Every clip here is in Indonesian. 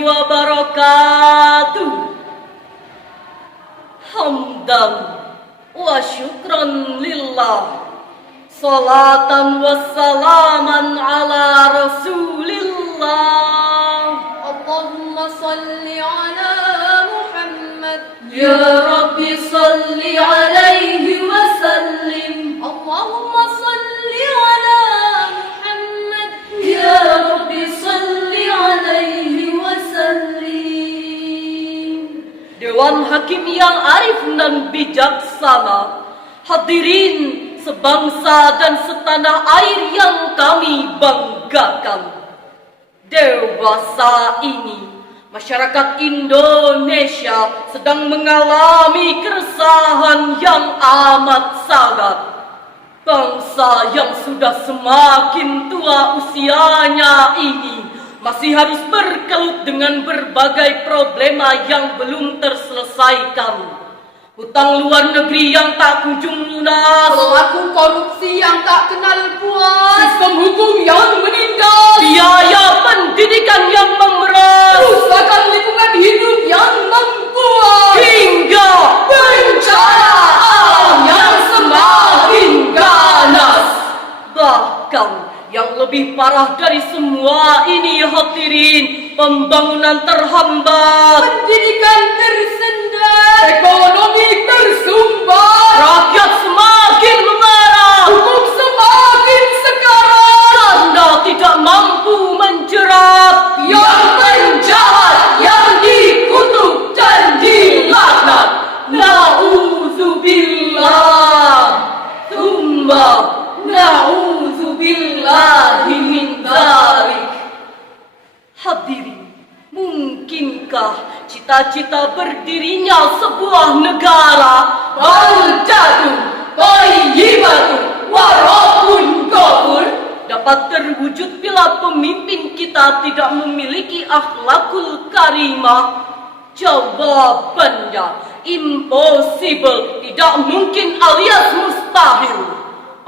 wabarakatuh. Hamdan wa syukran lillah, salatan wassalaman ala rasulillah. Allahumma salli ala Muhammad, Ya Rabbi salli alaihi wa sallim. Allahumma salli ala Muhammad, Ya Rabbi salli alaihi wa sallim. Dewan Hakim yang arif dan bijaksana, hadirin sebangsa dan setanah air yang kami banggakan. Dewasa ini masyarakat Indonesia sedang mengalami keresahan yang amat sangat. Bangsa yang sudah semakin tua usianya ini masih harus berkelut dengan berbagai problema yang belum terselesaikan. Hutang luar negeri yang tak kunjung lunas, pelaku korupsi yang tak kenal puas, sistem hukum yang menindas, biaya pendidikan yang memeras, kerusakan lingkungan hidup yang membuat, hingga bencana alam yang semakin ganas. Bahkan yang lebih parah dari semua ini, hadirin, pembangunan terhambat, pendidikan tersendat, ekonomi tersumbat, rakyat semakin mengarah, hukum semakin sekarat, karena tidak mampu menjerat yang penjahat, yang dikutuk dan dilaknat. Na'udzubillah, tsumma na'udzubillahi min dzalik. Hadirin, mungkinkah cita-cita berdirinya sebuah negara baldatun thayyibatun wa rabbun ghafur dapat terwujud bila pemimpin kita tidak memiliki akhlakul karimah? Jawabannya impossible, tidak mungkin alias mustahil.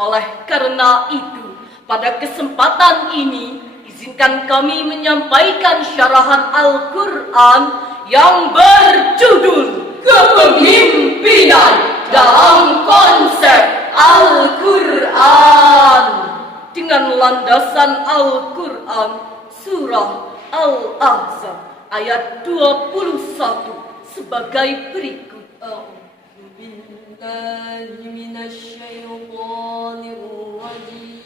Oleh karena itu, pada kesempatan ini izinkan kami menyampaikan syarahan Al-Quran yang berjudul Kepemimpinan dalam Konsep Al-Quran, dengan landasan Al-Quran surah Al-Ahzab ayat 21 sebagai berikut. A'udzu billahi minasy syaithanir rajim.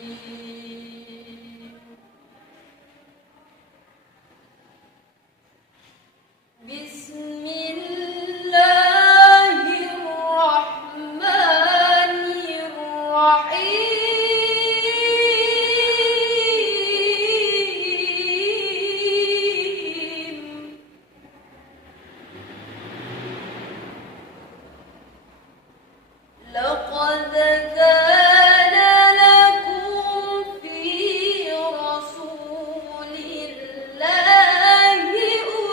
Bismillahirrahmanirrahim. لقد كان لكم في رسول الله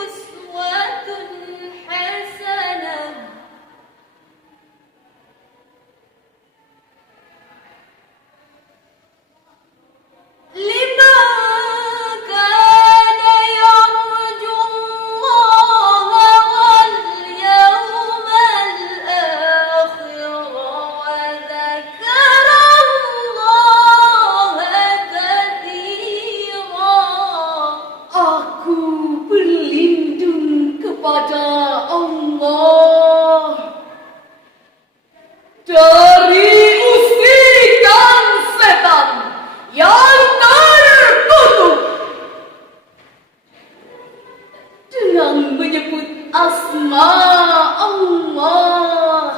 أسوة حسنة لمن كان يرجو الله واليوم الآخر وذكر الله كثيرا. Aku berlindung kepada Allah dari usikan setan yang terkutuk dengan menyebut asma Allah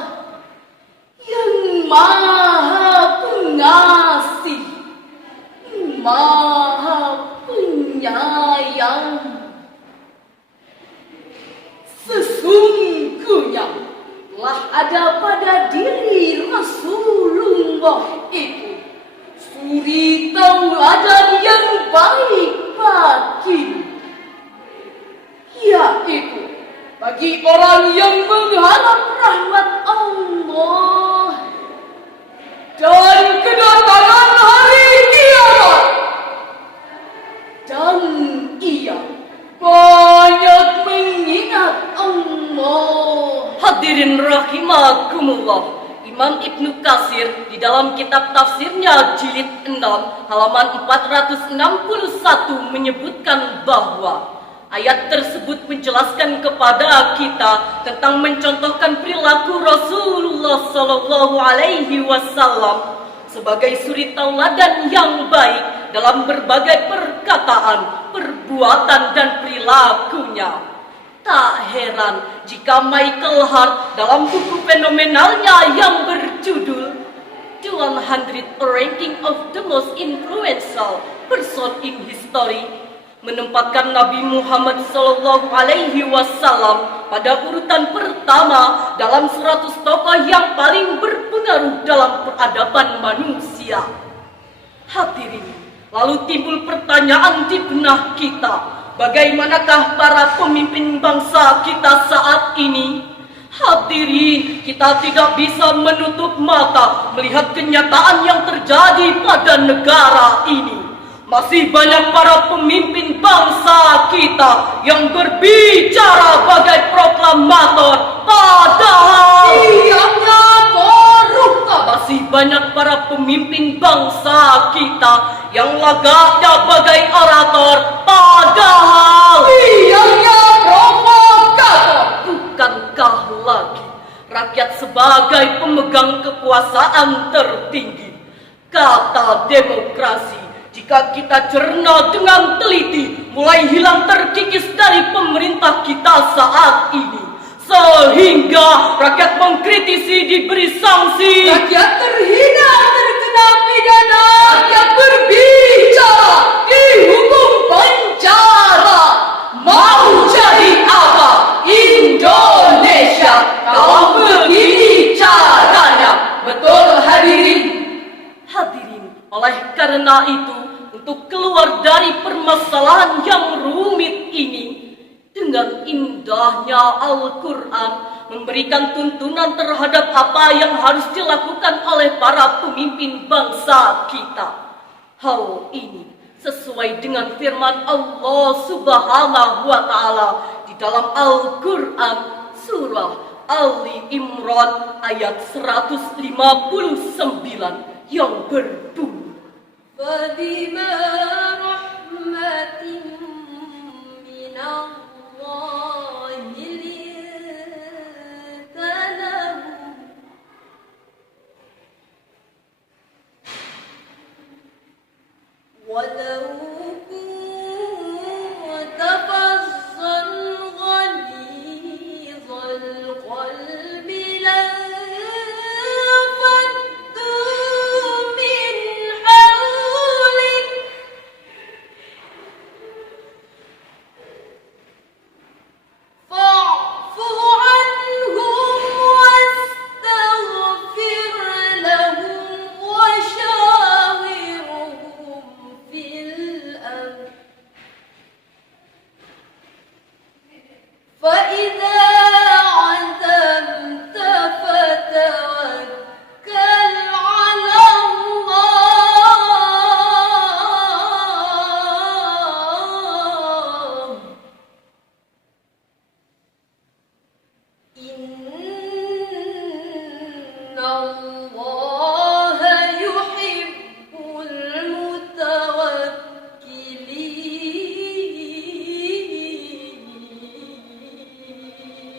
yang Maha Pengasih, Maha Penyayang. Sesungguhnya telah ada pada diri Rasulullah itu suri tauladan yang baik bagimu, yaitu bagi orang yang mengharap rahmat Allah dan kedatangan hari kiamat, dan ia banyak Imam Ibnu Katsir di dalam kitab tafsirnya jilid 6 halaman 461 menyebutkan bahwa ayat tersebut menjelaskan kepada kita tentang mencontohkan perilaku Rasulullah Shallallahu Alaihi Wasallam sebagai suri tauladan yang baik dalam berbagai perkataan, perbuatan, dan perilakunya. Tak heran jika Michael Hart dalam buku fenomenalnya yang berjudul 100 Ranking of the Most Influential Person in History menempatkan Nabi Muhammad Sallallahu Alaihi Wasallam pada urutan pertama dalam 100 tokoh yang paling berpengaruh dalam peradaban manusia. Hadirin, lalu timbul pertanyaan di benak kita, bagaimanakah para pemimpin bangsa kita saat ini? Hadirin, kita tidak bisa menutup mata melihat kenyataan yang terjadi pada negara ini. Masih banyak para pemimpin bangsa kita yang berbicara bagai proklamator, padahal diamnya koruptor. masih banyak para pemimpin bangsa kita yang lagaknya bagai orator, padahal diamnya provokator. bukankah lagi rakyat sebagai pemegang kekuasaan tertinggi? Kata demokrasi, jika kita cerna dengan teliti, mulai hilang terkikis dari pemerintah kita saat ini. Sehingga rakyat mengkritisi diberi sanksi, Rakyat terhina terkena pidana. Rakyat berbicara dihukum penjara. mau jadi apa Indonesia kalau begini caranya? Betul hadirin. Hadirin, oleh karena itu, untuk keluar dari permasalahan yang rumit ini, dengan indahnya Al-Quran memberikan tuntunan terhadap apa yang harus dilakukan oleh para pemimpin bangsa kita. Hal ini sesuai dengan firman Allah Subhanahu wa Ta'ala di dalam Al-Quran surah Ali Imran ayat 159 yang berbunyi, فبما رحمة من الله لنت لهم ولو كنت فظا غليظ القلب لانفضوا من حولك فاعف عنهم واستغفر لهم وشاورهم في الأمر فإذا عزمت فتوكل على الله إن الله يحب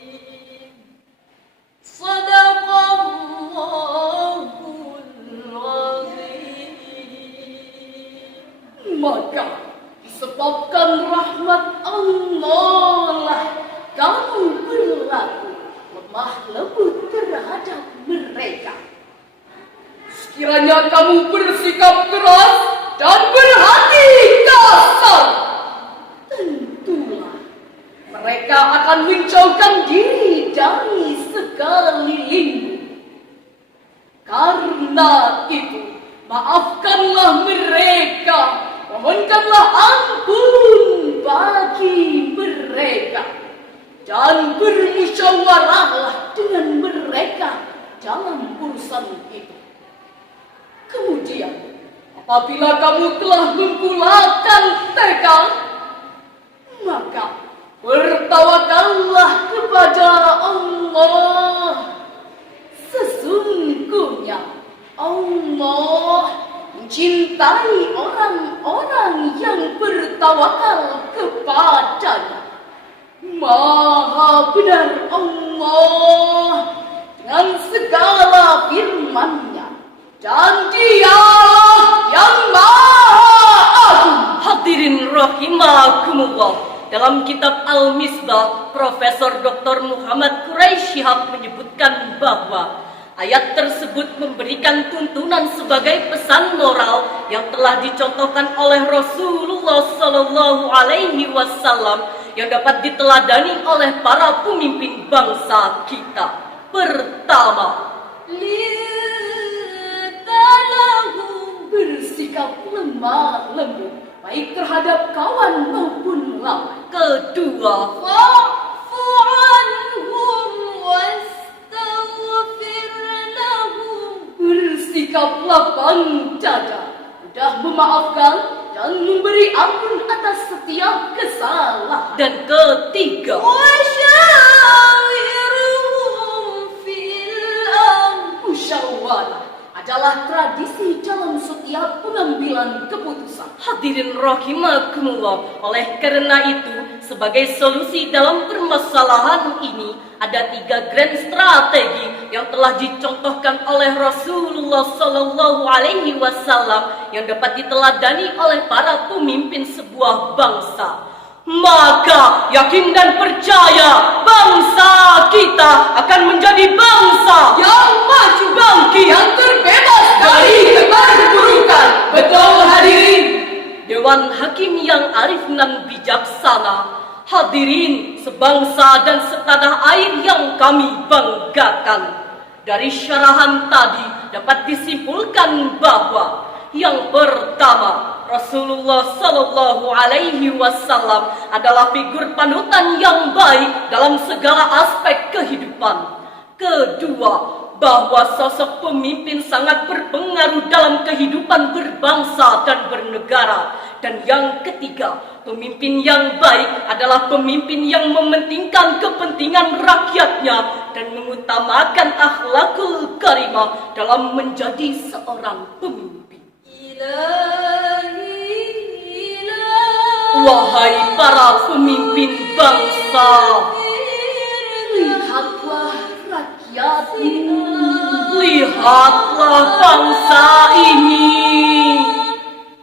المتوكلين صدق الله العظيم. maka disebabkan rahmat Allah lah kamu berlaku lemah lembut terhadap mereka. Sekiranya kamu bersikap keras dan berhati kasar, Tentulah mereka akan menjauhkan diri dari sekelilingmu. Karena itu, maafkanlah mereka, mohonkanlah ampun bagi mereka, dan bermusyawarahlah dengan mereka dalam urusan itu. Kemudian, apabila kamu telah mempulakan tekad, maka bertawakallah kepada Allah. Sesungguhnya Allah mencintai orang-orang yang bertawakal kepadanya. Maha benar Allah dengan segala firman-Nya, dan Dialah yang Maha Agung. Hadirin rahimakumullah, dalam kitab Al-Misbah, Profesor Dr. Muhammad Quraisy Shihab menyebutkan bahwa ayat tersebut memberikan tuntunan sebagai pesan moral yang telah dicontohkan oleh Rasulullah Sallallahu Alaihi Wasallam yang dapat diteladani oleh para pemimpin bangsa kita. Pertama, Littalahu bersikap lemah lembut baik terhadap kawan maupun lawan. kedua, Wa'fu anhum wastaghfir lahum. Bersikap lapang dada, mudah memaafkan dan memberi ampun atas setiap kesalahan. dan ketiga, Wasyawirhum fil amr. Musyawarah adalah tradisi dalam setiap pengambilan keputusan. hadirin rahimakumullah, oleh karena itu sebagai solusi dalam permasalahan ini ada 3 grand strategi yang telah dicontohkan oleh Rasulullah Sallallahu Alaihi Wasallam yang dapat diteladani oleh para pemimpin sebuah bangsa. Maka yakin dan percaya bangsa kita akan menjadi bangsa Yang maju, bangkit, yang terbebas dari keterpurukan. Betul hadirin. Dewan Hakim yang arif dan bijaksana, hadirin sebangsa dan setanah air yang kami banggakan. Dari syarahan tadi dapat disimpulkan bahwa yang pertama, Rasulullah Sallallahu Alaihi Wasallam adalah figur panutan yang baik dalam segala aspek kehidupan. Kedua, bahwa sosok pemimpin sangat berpengaruh dalam kehidupan berbangsa dan bernegara. Dan yang ketiga, pemimpin yang baik adalah pemimpin yang mementingkan kepentingan rakyatnya dan mengutamakan akhlakul karimah dalam menjadi seorang pemimpin. Wahai para pemimpin bangsa, Lihatlah rakyat ini. lihatlah bangsa ini,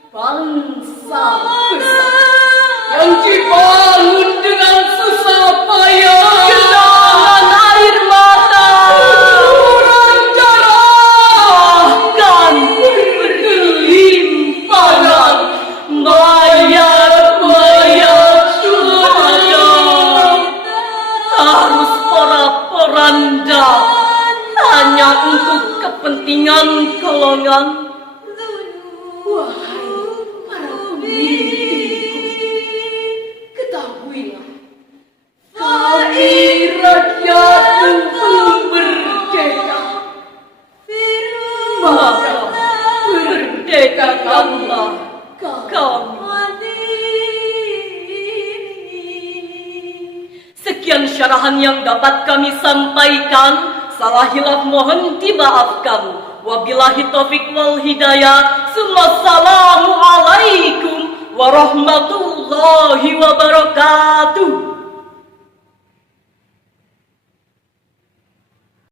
Bangsa besar yang dibangun dengan susah payah. genangan air mata, Kucuran darah, bahkan bergelimpangan mayat-mayat syuhada harus porak-poranda hanya untuk kepentingan golongan. Wahai para pemimpinku, ketahuilah, kami rakyatku merdeka. Maka merdekakanlah kami. Sekian syarahan yang dapat kami sampaikan. Salah hilaf mohon dimaafkan. Wabillahi taufik wal hidayah. Assalamualaikum warahmatullahi wabarakatuh.